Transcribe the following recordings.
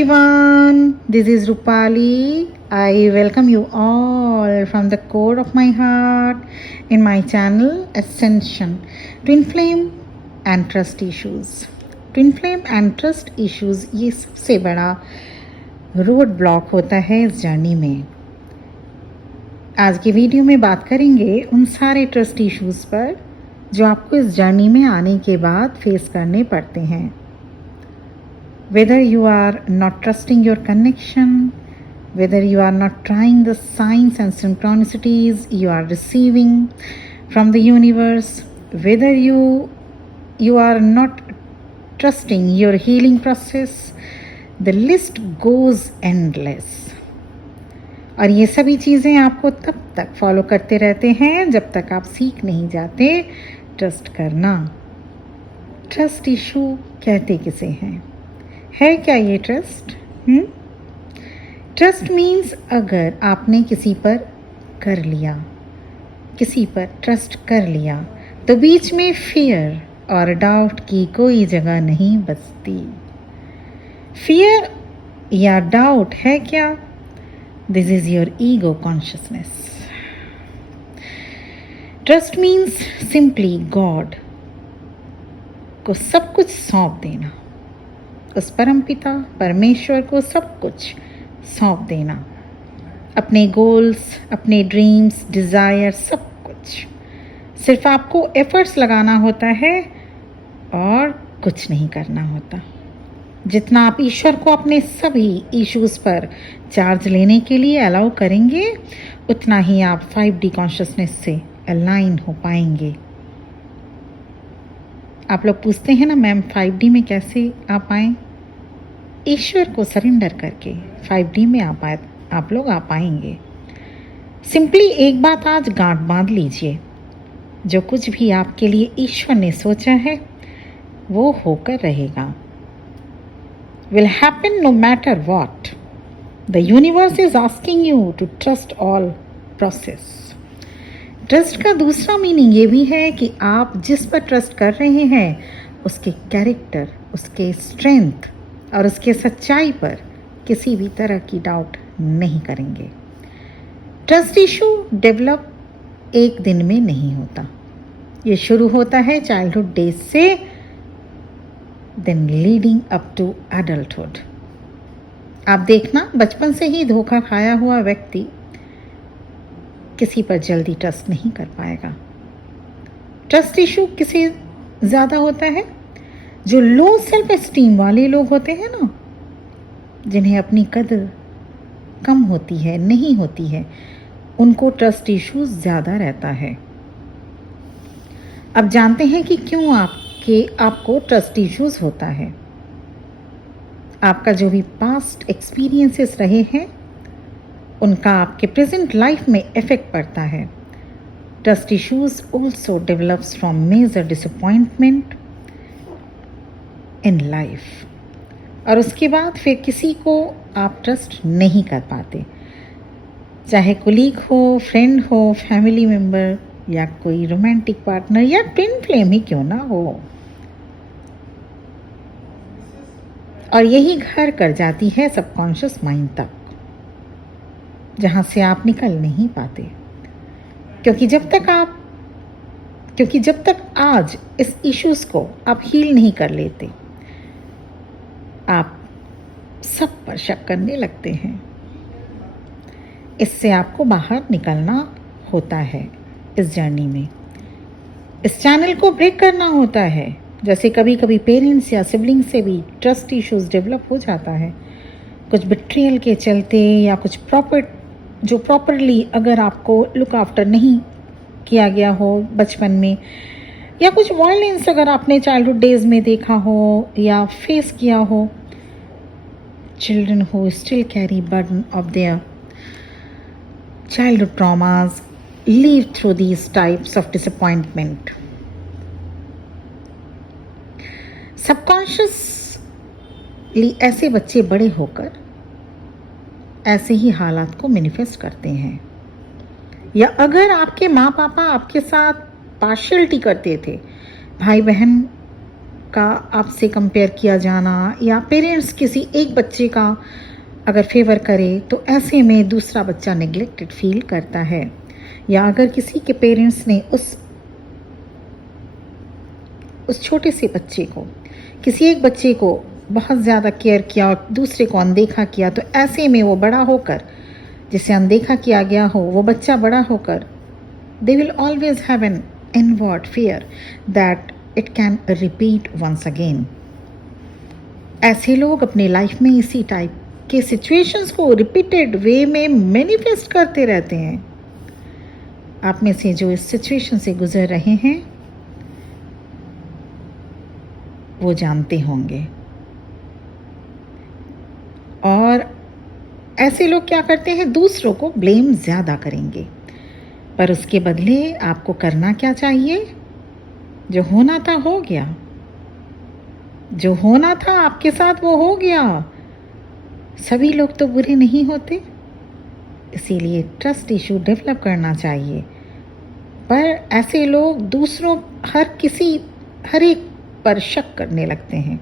everyone, this is Rupali. I welcome you all from the core of my heart in my channel Ascension. Twin Flame and Trust Issues. Twin Flame and Trust Issues ये सबसे बड़ा road block होता है इस journey में। आज की video में बात करेंगे उन सारे ट्रस्ट इश्यूज़ पर जो आपको इस जर्नी में आने के बाद फेस करने पड़ते हैं। Whether you are not trusting your connection, whether you are not trying the signs and synchronicities you are receiving from the universe, whether you are not trusting your healing process, the list goes endless. और ये सभी चीज़ें आपको तब तक follow करते रहते हैं जब तक आप सीख नहीं जाते ट्रस्ट करना। ट्रस्ट इशू कहते किसे हैं? है क्या ये ट्रस्ट? ट्रस्ट मीन्स अगर आपने किसी पर कर लिया, किसी पर ट्रस्ट कर लिया तो बीच में फियर और डाउट की कोई जगह नहीं बचती। फियर या डाउट है क्या? This is your ego consciousness. Trust means simply God को सब कुछ सौंप देना, उस परमपिता परमेश्वर को सब कुछ सौंप देना, अपने गोल्स, अपने ड्रीम्स, डिज़ायर, सब कुछ। सिर्फ आपको एफर्ट्स लगाना होता है और कुछ नहीं करना होता। जितना आप ईश्वर को अपने सभी इश्यूज़ पर चार्ज लेने के लिए अलाउ करेंगे उतना ही आप 5D कॉन्शियसनेस से अलाइन हो पाएंगे। आप लोग पूछते हैं ना मैम 5D में कैसे आप आएँ? ईश्वर को सरेंडर करके 5D में आप लोग आ पाएंगे। सिंपली एक बात आज गांठ बांध लीजिए, जो कुछ भी आपके लिए ईश्वर ने सोचा है वो होकर रहेगा। Will happen no matter what. The universe is asking you to trust all process. Trust का दूसरा मीनिंग ये भी है कि आप जिस पर ट्रस्ट कर रहे हैं उसके कैरेक्टर, उसके स्ट्रेंथ और उसके सच्चाई पर किसी भी तरह की डाउट नहीं करेंगे। ट्रस्ट इशू डेवलप एक दिन में नहीं होता। ये शुरू होता है चाइल्डहुड डेज से, then leading up to adulthood. आप देखना बचपन से ही धोखा खाया हुआ व्यक्ति किसी पर जल्दी ट्रस्ट नहीं कर पाएगा। ट्रस्ट इशू किसे ज़्यादा होता है? जो लो सेल्फ एस्टीम वाले लोग होते हैं ना, जिन्हें अपनी कदर कम होती है, नहीं होती है, उनको ट्रस्ट इश्यूज ज़्यादा रहता है। अब जानते हैं कि क्यों आपको ट्रस्ट इश्यूज होता है। आपका जो भी पास्ट एक्सपीरियंसेस रहे हैं उनका आपके प्रेजेंट लाइफ में इफेक्ट पड़ता है। Trust issues also develops from major disappointment in life. और उसके बाद फिर किसी को आप ट्रस्ट नहीं कर पाते, चाहे कोलीग हो, फ्रेंड हो, फैमिली मेम्बर या कोई रोमांटिक पार्टनर या ट्विन फ्लेम ही क्यों ना हो। और यही घर कर जाती है सबकॉन्शियस माइंड तक, जहाँ से आप निकल नहीं पाते। क्योंकि जब तक आज इस इश्यूज़ को आप हील नहीं कर लेते, आप सब पर शक करने लगते हैं। इससे आपको बाहर निकलना होता है इस जर्नी में। इस चैनल को ब्रेक करना होता है। जैसे कभी कभी पेरेंट्स या सिबलिंग से भी ट्रस्ट इश्यूज डेवलप हो जाता है, कुछ बिट्रियल के चलते या कुछ प्रॉपरली अगर आपको लुक आफ्टर नहीं किया गया हो बचपन में, या कुछ वायलेंस अगर आपने चाइल्डहुड डेज में देखा हो या फेस किया हो। Children who still carry burden of their childhood traumas live through these types of disappointment. Subconsciously ऐसे बच्चे बड़े होकर ऐसे ही हालात को मैनिफेस्ट करते हैं। या अगर आपके माँ पापा आपके साथ पार्शियलिटी करते थे, भाई बहन का आपसे कंपेयर किया जाना, या पेरेंट्स किसी एक बच्चे का अगर फेवर करे तो ऐसे में दूसरा बच्चा नेग्लेक्टेड फील करता है। या अगर किसी के पेरेंट्स ने उस छोटे से बच्चे को, किसी एक बच्चे को बहुत ज़्यादा केयर किया और दूसरे को अनदेखा किया, तो ऐसे में वो बड़ा होकर, जिसे अनदेखा किया गया हो, वो बच्चा बड़ा होकर they will always have an inward fear that it can repeat once again. ऐसे लोग अपनी लाइफ में इसी टाइप के सिचुएशंस को रिपीटेड वे में मैनिफेस्ट करते रहते हैं। आप में से जो इस सिचुएशन से गुजर रहे हैं वो जानते होंगे। और ऐसे लोग क्या करते हैं, दूसरों को ब्लेम ज़्यादा करेंगे, पर उसके बदले आपको करना क्या चाहिए? जो होना था हो गया, जो होना था आपके साथ वो हो गया। सभी लोग तो बुरे नहीं होते, इसीलिए ट्रस्ट इशू डेवलप करना चाहिए। पर ऐसे लोग दूसरों हर एक पर शक करने लगते हैं।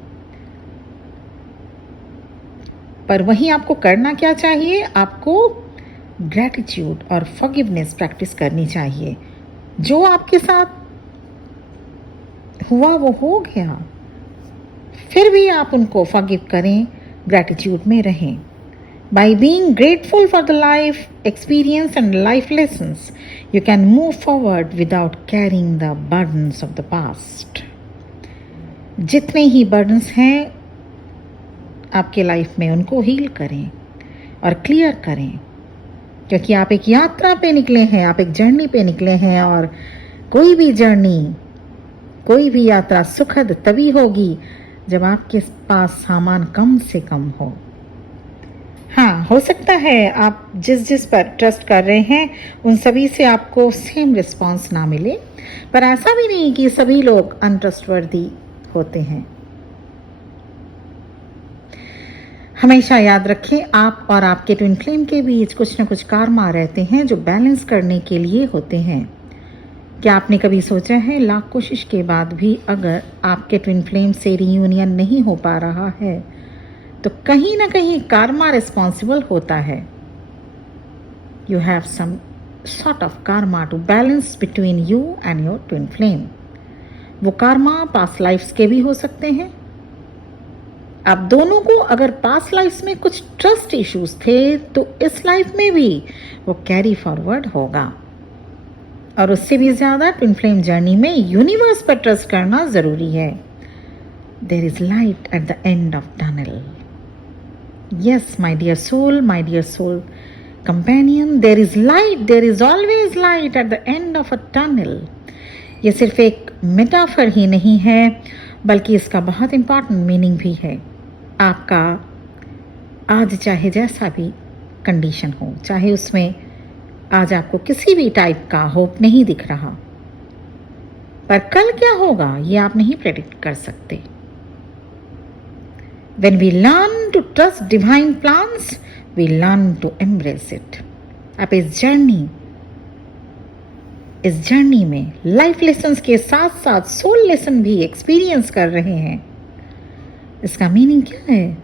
पर वहीं आपको करना क्या चाहिए? आपको ग्रैटिट्यूड और फॉरगिवनेस प्रैक्टिस करनी चाहिए। जो आपके साथ हुआ वो हो गया, फिर भी आप उनको फॉरगिव करें, ग्रैटिट्यूड में रहें। By being grateful for the life experience and life lessons, you can move forward without carrying the burdens of the past. जितने ही बर्डन्स हैं आपके लाइफ में, उनको हील करें और क्लियर करें, क्योंकि आप एक यात्रा पे निकले हैं, आप एक जर्नी पे निकले हैं। और कोई भी जर्नी, कोई भी यात्रा सुखद तभी होगी जब आपके पास सामान कम से कम हो। हाँ, हो सकता है आप जिस पर ट्रस्ट कर रहे हैं उन सभी से आपको सेम रिस्पॉन्स ना मिले, पर ऐसा भी नहीं कि सभी लोग अनट्रस्टवर्दी होते हैं। हमेशा याद रखें, आप और आपके ट्विन फ्लेम के बीच कुछ न कुछ कारमा रहते हैं जो बैलेंस करने के लिए होते हैं। क्या आपने कभी सोचा है, लाख कोशिश के बाद भी अगर आपके ट्विन फ्लेम से रियूनियन नहीं हो पा रहा है तो कहीं ना कहीं कारमा रिस्पॉन्सिबल होता है। You have some sort of karma to balance between you and your twin flame. वो कारमा पास्ट लाइफ्स के भी हो सकते हैं। आप दोनों को अगर पास्ट लाइफ्स में कुछ ट्रस्ट इश्यूज थे तो इस लाइफ में भी वो कैरी फॉरवर्ड होगा। और उससे भी ज़्यादा ट्विन फ्लेम जर्नी में यूनिवर्स पर ट्रस्ट करना ज़रूरी है। There is light at the end of tunnel. Yes my dear soul companion, there is light, there is always light at the end of a tunnel. ये सिर्फ एक metaphor ही नहीं है, बल्कि इसका बहुत इंपॉर्टेंट मीनिंग भी है। आपका आज चाहे जैसा भी कंडीशन हो, चाहे उसमें आज आपको किसी भी टाइप का होप नहीं दिख रहा, पर कल क्या होगा ये आप नहीं प्रेडिक्ट कर सकते। When we learn to trust divine plans, we learn to embrace it. आप इस जर्नी में लाइफ लेसन्स के साथ साथ सोल लेसन भी एक्सपीरियंस कर रहे हैं। इसका मीनिंग क्या है?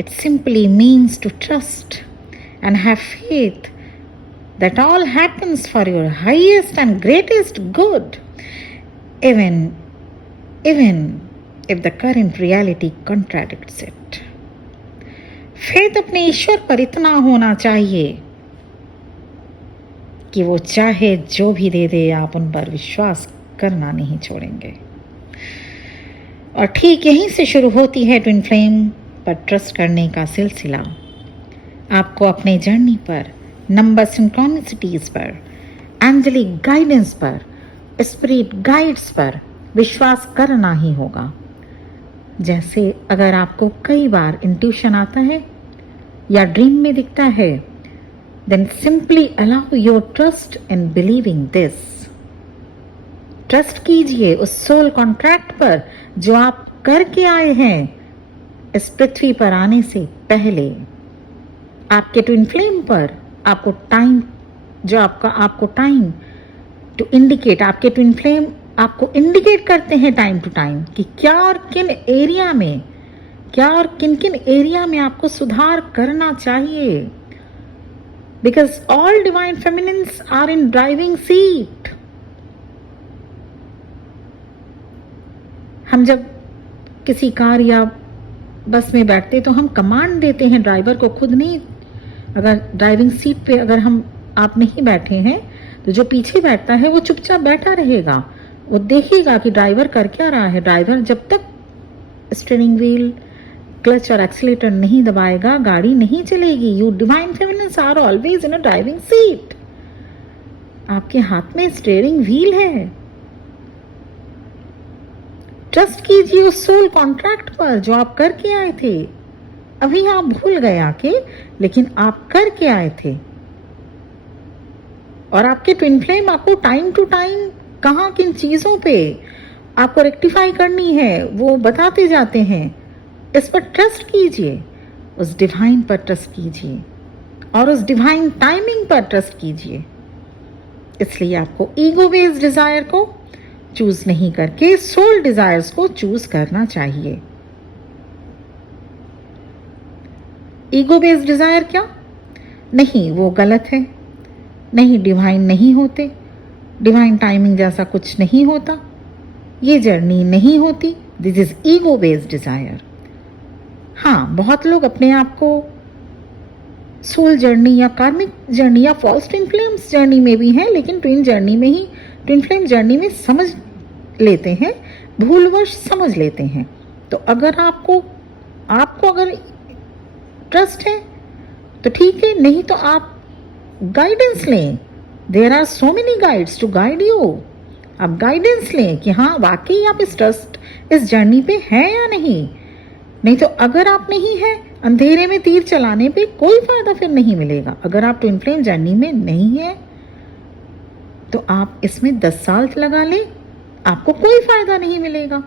It simply means to trust and have faith that all happens for your highest and greatest good, even if the current reality contradicts it. Faith अपने ईश्वर पर इतना होना चाहिए कि वो चाहे जो भी दे दे, आप उन पर विश्वास करना नहीं छोड़ेंगे। और ठीक यहीं से शुरू होती है ट्विन फ्लेम पर ट्रस्ट करने का सिलसिला। आपको अपने जर्नी पर, नंबर सिंक्रोनिसिटीज पर, एंजेलिक गाइडेंस पर, स्पिरिट गाइड्स पर विश्वास करना ही होगा। जैसे अगर आपको कई बार इंट्यूशन आता है या ड्रीम में दिखता है, then simply allow your trust in believing this. Trust कीजिए उस सोल कॉन्ट्रैक्ट पर जो आप करके आए हैं इस पृथ्वी पर आने से पहले। आपके ट्विन फ्लेम पर आपको टाइम टू इंडिकेट, आपके ट्विन फ्लेम आपको इंडिकेट करते हैं टाइम टू टाइम कि क्या और किन एरिया में, क्या और किन किन एरिया में आपको सुधार करना चाहिए। Because all divine feminines are in driving seat. हम जब किसी कार या बस में बैठते तो हम कमांड देते हैं ड्राइवर को, खुद नहीं। अगर ड्राइविंग सीट पे अगर आप नहीं बैठे हैं तो जो पीछे बैठता है वो चुपचाप बैठा रहेगा, वो देखेगा कि ड्राइवर कर क्या रहा है। ड्राइवर जब तक स्टीयरिंग व्हील, क्लच और एक्सीलेटर नहीं दबाएगा गाड़ी नहीं चलेगी। You divine feminines are always in a driving seat. आपके हाथ में स्टीयरिंग व्हील है। ट्रस्ट कीजिए उस सोल कॉन्ट्रैक्ट पर जो आप करके आए थे। अभी आप भूल गए आके, लेकिन आप करके आए थे। और आपके ट्विन फ्लेम आपको टाइम टू टाइम कहाँ किन चीजों पे आपको रेक्टिफाई करनी है वो बताते जाते हैं। इस पर ट्रस्ट कीजिए, उस डिवाइन पर ट्रस्ट कीजिए और उस डिवाइन टाइमिंग पर ट्रस्ट कीजिए। इसलिए आपको ईगो बेस्ड डिजायर को चूज नहीं करके सोल डिजायर्स को चूज करना चाहिए। ईगो बेस्ड डिजायर क्या? नहीं, वो गलत है। नहीं, डिवाइन नहीं होते, डिवाइन टाइमिंग जैसा कुछ नहीं होता, ये जर्नी नहीं होती। This is ego based desire. हाँ, बहुत लोग अपने आप को सोल जर्नी या कार्मिक जर्नी या फॉल्स ट्विन फ्लेम्स जर्नी में भी हैं, लेकिन ट्विन जर्नी में ही, ट्विन फ्लेम जर्नी में समझ लेते हैं, भूलवश समझ लेते हैं। तो अगर आपको अगर ट्रस्ट है तो ठीक है, नहीं तो आप गाइडेंस लें। There are so many guides to guide you. आप गाइडेंस लें कि हाँ वाकई आप इस जर्नी पे हैं या नहीं। नहीं तो अगर आप नहीं है, अंधेरे में तीर चलाने पे कोई फायदा फिर नहीं मिलेगा। अगर आप ट्विन फ्लेम जर्नी में नहीं है तो आप इसमें 10 साल लगा लें, आपको कोई फायदा नहीं मिलेगा।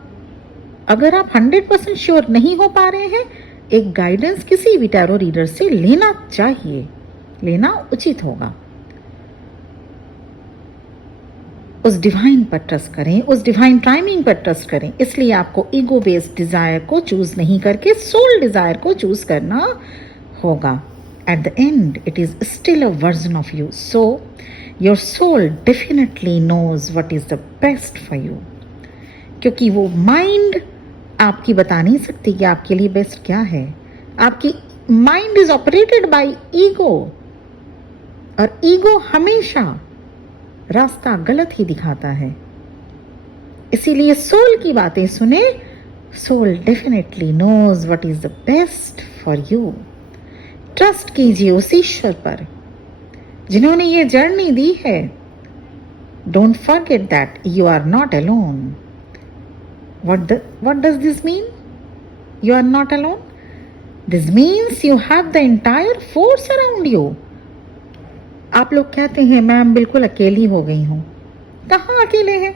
अगर आप 100% श्योर नहीं हो पा रहे हैं, एक गाइडेंस किसी भी टैरो रीडर से लेना चाहिए, लेना उचित होगा। उस डिवाइन पर ट्रस्ट करें, उस डिवाइन टाइमिंग पर ट्रस्ट करें। इसलिए आपको ईगो बेस्ड डिजायर को चूज नहीं करके सोल डिजायर को चूज करना होगा। At the end it is still a version of you, so your soul definitely knows what is the best for you. क्योंकि वो माइंड आपकी बता नहीं सकती कि आपके लिए बेस्ट क्या है। आपकी mind is operated by ego, और ईगो हमेशा रास्ता गलत ही दिखाता है। इसीलिए सोल की बातें सुने। Soul definitely knows what is the best for you. Trust कीजिए उस ईश्वर पर जिन्होंने ये जर्नी दी है। Don't forget that you are not alone. What does this mean? You are not alone. This means you have the entire force around you. आप लोग कहते हैं मैम बिल्कुल अकेली हो गई हूँ। कहाँ अकेले हैं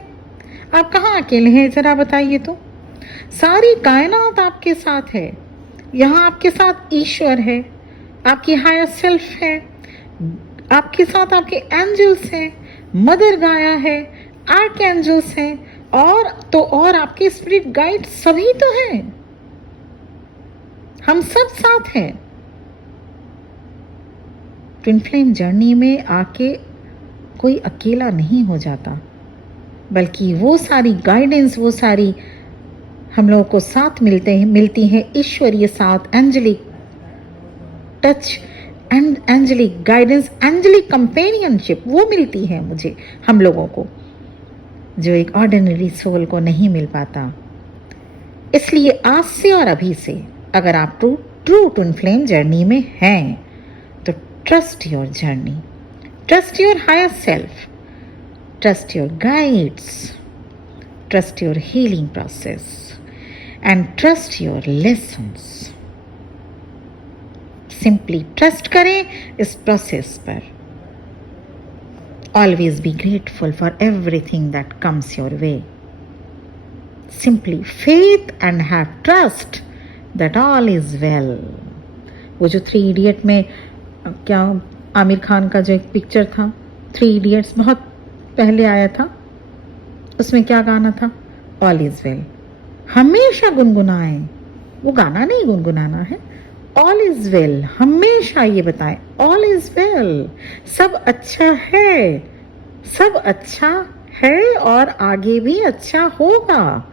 आप? कहाँ अकेले हैं जरा बताइए तो। सारी कायनात आपके साथ है। यहाँ आपके साथ ईश्वर है, आपकी हायर सेल्फ है, आपके साथ आपके एंजल्स हैं, मदर गाया है, आर्क एंजल्स हैं, और आपके स्पिरिट गाइड सभी तो हैं। हम सब साथ हैं। ट्विन फ्लेम जर्नी में आके कोई अकेला नहीं हो जाता, बल्कि वो सारी गाइडेंस, वो सारी हम लोगों को साथ मिलती हैं ईश्वरीय साथ, angelic touch and angelic guidance, angelic companionship वो मिलती है मुझे, हम लोगों को, जो एक ऑर्डिनरी सोल को नहीं मिल पाता। इसलिए आज से और अभी से अगर आप ट्रू ट्विन फ्लेम जर्नी में हैं तो trust your journey, trust your higher self, trust your guides, trust your healing process and trust your lessons. Simply trust करें इस प्रोसेस पर। Always be grateful for everything that comes your way. Simply faith and have trust that all is well. वो जो 3 idiot में क्या आमिर खान का जो एक पिक्चर था, 3 इडियट्स बहुत पहले आया था, उसमें क्या गाना था? All is well. हमेशा गुनगुनाएं, वो गाना नहीं गुनगुनाना है। ऑल इज वेल, हमेशा ये बताएं ऑल इज वेल, सब अच्छा है, सब अच्छा है और आगे भी अच्छा होगा।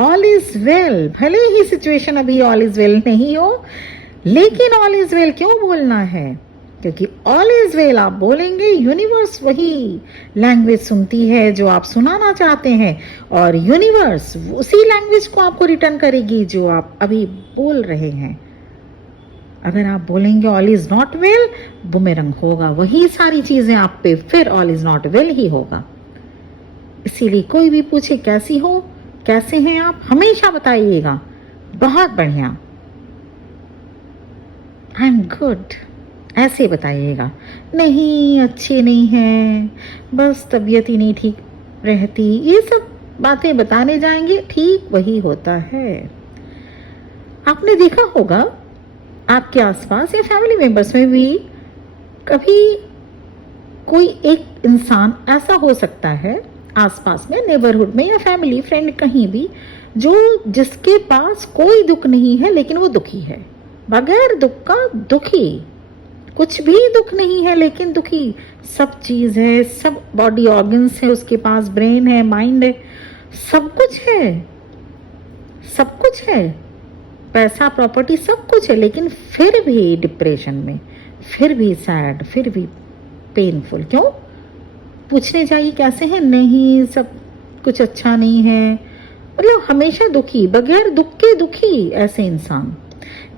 ऑल इज वेल, भले ही सिचुएशन अभी ऑल इज वेल नहीं हो, लेकिन ऑल इज वेल क्यों बोलना है? क्योंकि ऑल इज वेल आप बोलेंगे, यूनिवर्स वही लैंग्वेज सुनती है जो आप सुनाना चाहते हैं, और यूनिवर्स उसी लैंग्वेज को आपको रिटर्न करेगी जो आप अभी बोल रहे हैं। अगर आप बोलेंगे ऑल इज नॉट वेल, बुमेरंग होगा वही सारी चीजें आप पे, फिर ऑल इज नॉट वेल ही होगा। इसीलिए कोई भी पूछे कैसी हो, कैसे हैं आप, हमेशा बताइएगा बहुत बढ़िया, आई एम गुड, ऐसे बताइएगा। नहीं अच्छे नहीं हैं, बस तबीयत ही नहीं ठीक रहती, ये सब बातें बताने जाएंगे, ठीक वही होता है। आपने देखा होगा आपके आसपास या फैमिली मेंबर्स में भी, कभी कोई एक इंसान ऐसा हो सकता है आसपास में, नेबरहुड में या फैमिली फ्रेंड कहीं भी, जो जिसके पास कोई दुख नहीं है लेकिन वो दुखी है, बगैर दुख का दुखी, कुछ भी दुख नहीं है लेकिन दुखी, सब चीज है, सब बॉडी ऑर्गन्स है उसके पास, ब्रेन है, माइंड है, सब कुछ है, सब कुछ है, पैसा प्रॉपर्टी सब कुछ है, लेकिन फिर भी डिप्रेशन में, फिर भी सैड, फिर भी पेनफुल। क्यों? पूछने जाइए कैसे हैं, नहीं सब कुछ अच्छा नहीं है, मतलब हमेशा दुखी, बगैर दुख के दुखी, ऐसे इंसान।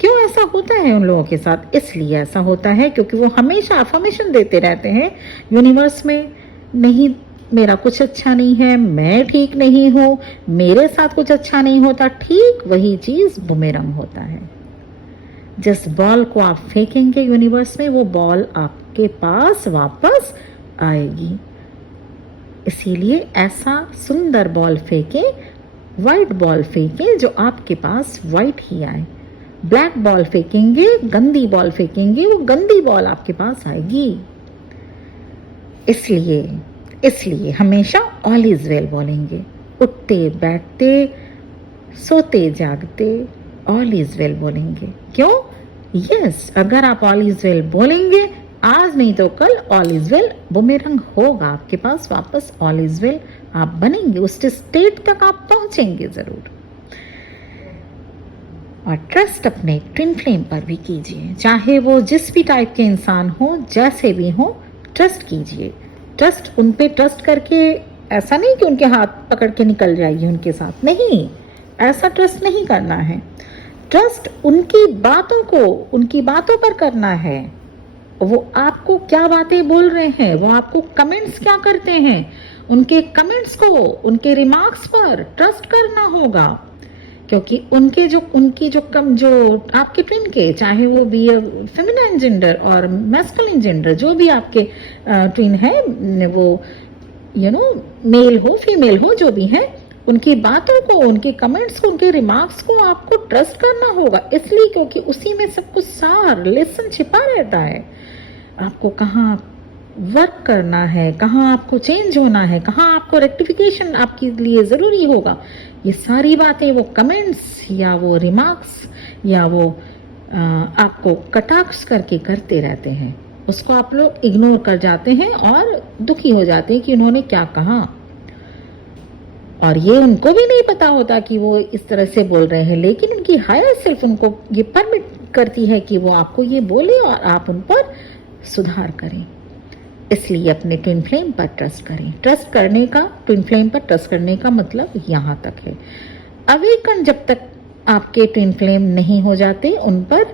क्यों ऐसा होता है उन लोगों के साथ? इसलिए ऐसा होता है क्योंकि वो हमेशा अफर्मेशन देते रहते हैं यूनिवर्स में, नहीं मेरा कुछ अच्छा नहीं है, मैं ठीक नहीं हूं, मेरे साथ कुछ अच्छा नहीं होता, ठीक वही चीज बुमेरंग होता है। जिस बॉल को आप फेंकेंगे यूनिवर्स में, वो बॉल आपके पास वापस आएगी। इसीलिए ऐसा सुंदर बॉल फेंके, वाइट बॉल फेंके जो आपके पास वाइट ही आए। ब्लैक बॉल फेंकेंगे, गंदी बॉल फेंकेंगे, वो गंदी बॉल आपके पास आएगी। इसलिए हमेशा ऑल इज वेल बोलेंगे, उठते बैठते सोते जागते ऑल इज वेल बोलेंगे। क्यों? यस, अगर आप ऑल इज वेल बोलेंगे, आज नहीं तो कल ऑल इज वेल बुमेरंग होगा आपके पास वापस, ऑल इज वेल आप बनेंगे, उस स्टेट तक आप पहुंचेंगे जरूर। और ट्रस्ट अपने ट्विन फ्लेम पर भी कीजिए, चाहे वो जिस भी टाइप के इंसान हो, जैसे भी हो, ट्रस्ट कीजिए। ट्रस्ट उन पे ट्रस्ट करके, ऐसा नहीं कि उनके हाथ पकड़ के निकल जाइए उनके साथ, नहीं, ऐसा ट्रस्ट नहीं करना है। ट्रस्ट उनकी बातों को, उनकी बातों पर करना है। वो आपको क्या बातें बोल रहे हैं, वो आपको कमेंट्स क्या करते हैं, उनके कमेंट्स को, उनके रिमार्क्स पर ट्रस्ट करना होगा। क्योंकि उनकी जो आपके ट्विन के, चाहे वो भी फेमिनाइन जेंडर और मैस्कुलिन जेंडर, जो भी आपके ट्विन है, वो मेल हो फीमेल हो, जो भी है, उनकी बातों को, उनके कमेंट्स को, उनके रिमार्क्स को आपको ट्रस्ट करना होगा। इसलिए क्योंकि उसी में सब कुछ सार लेसन छिपा रहता है। आपको कहाँ वर्क करना है, कहाँ आपको चेंज होना है, कहाँ आपको रेक्टिफिकेशन आपके लिए ज़रूरी होगा, ये सारी बातें वो कमेंट्स या वो रिमार्क्स या वो आपको कटाक्ष करके करते रहते हैं। उसको आप लोग इग्नोर कर जाते हैं और दुखी हो जाते हैं कि उन्होंने क्या कहा, और ये उनको भी नहीं पता होता कि वो इस तरह से बोल रहे हैं, लेकिन उनकी हायर सेल्फ उनको ये परमिट करती है कि वो आपको ये बोले और आप उन पर सुधार करें। इसलिए अपने ट्विन फ्लेम पर ट्रस्ट करें। ट्रस्ट करने का, ट्विन फ्लेम पर ट्रस्ट करने का मतलब यहाँ तक है। अवेकन जब तक आपके ट्विन फ्लेम नहीं हो जाते, उन पर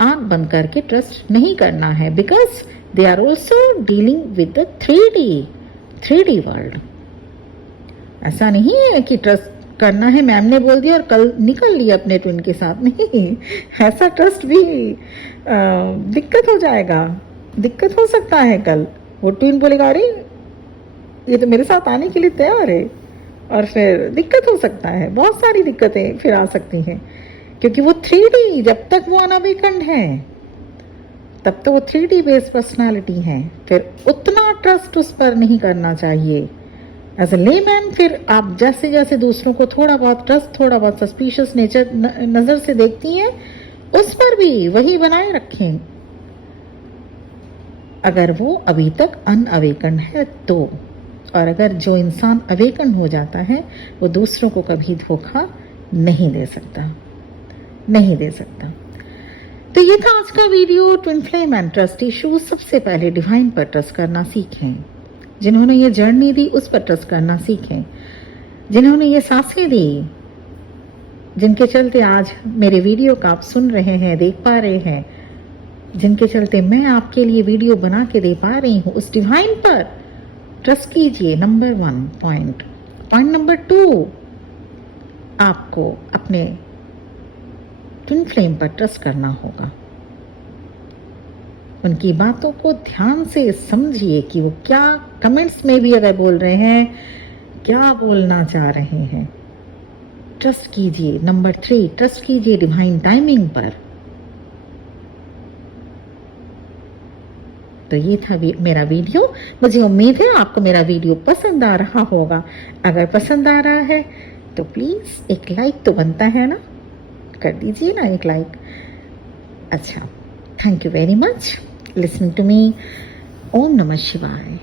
आंख बंद करके ट्रस्ट नहीं करना है, because they are also dealing with the 3D world. ऐसा नहीं है कि ट्रस्ट करना है, मैम ने बोल दिया और कल निकल लिया अपने ट्विन के साथ, नहीं, ऐसा ट्रस्ट भी दिक्कत हो जाएगा, दिक्कत हो सकता है। कल वो ट्विन बोलेगा अरे ये तो मेरे साथ आने के लिए तैयार है, और फिर दिक्कत हो सकता है, बहुत सारी दिक्कतें फिर आ सकती हैं, क्योंकि वो 3D, जब तक वो अनअवेकन्ड है तब तो वो 3D बेस्ड पर्सनालिटी है। फिर उतना ट्रस्ट उस पर नहीं करना चाहिए, एज अ लेमैन फिर आप जैसे जैसे दूसरों को थोड़ा बहुत ट्रस्ट, थोड़ा बहुत सस्पिशियस नेचर नज़र से देखती हैं, उस पर भी वही बनाए रखें अगर वो अभी तक अनअवेकन है तो। और अगर जो इंसान अवेकन हो जाता है वो दूसरों को कभी धोखा नहीं दे सकता, नहीं दे सकता। तो ये था आज का video, twin flame and trust issues. सबसे पहले डिवाइन पर ट्रस्ट करना सीखें, जिन्होंने ये जर्नी दी उस पर ट्रस्ट करना सीखें, जिन्होंने ये सांसें दी, जिनके चलते आज मेरे वीडियो का आप सुन रहे हैं, देख पा रहे हैं, जिनके चलते मैं आपके लिए वीडियो बना के दे पा रही हूँ, उस डिवाइन पर ट्रस्ट कीजिए। नंबर 1 पॉइंट नंबर 2, आपको अपने ट्विन फ्लेम पर ट्रस्ट करना होगा। उनकी बातों को ध्यान से समझिए कि वो क्या कमेंट्स में भी अगर बोल रहे हैं, क्या बोलना चाह रहे हैं। ट्रस्ट कीजिए। नंबर 3, ट्रस्ट कीजिए डिवाइन टाइमिंग पर। तो ये था मेरा वीडियो। मुझे उम्मीद है आपको मेरा वीडियो पसंद आ रहा होगा। अगर पसंद आ रहा है तो प्लीज़ एक लाइक तो बनता है ना, कर दीजिए ना एक लाइक। अच्छा, thank you very much listening to me. Om Namah शिवाय।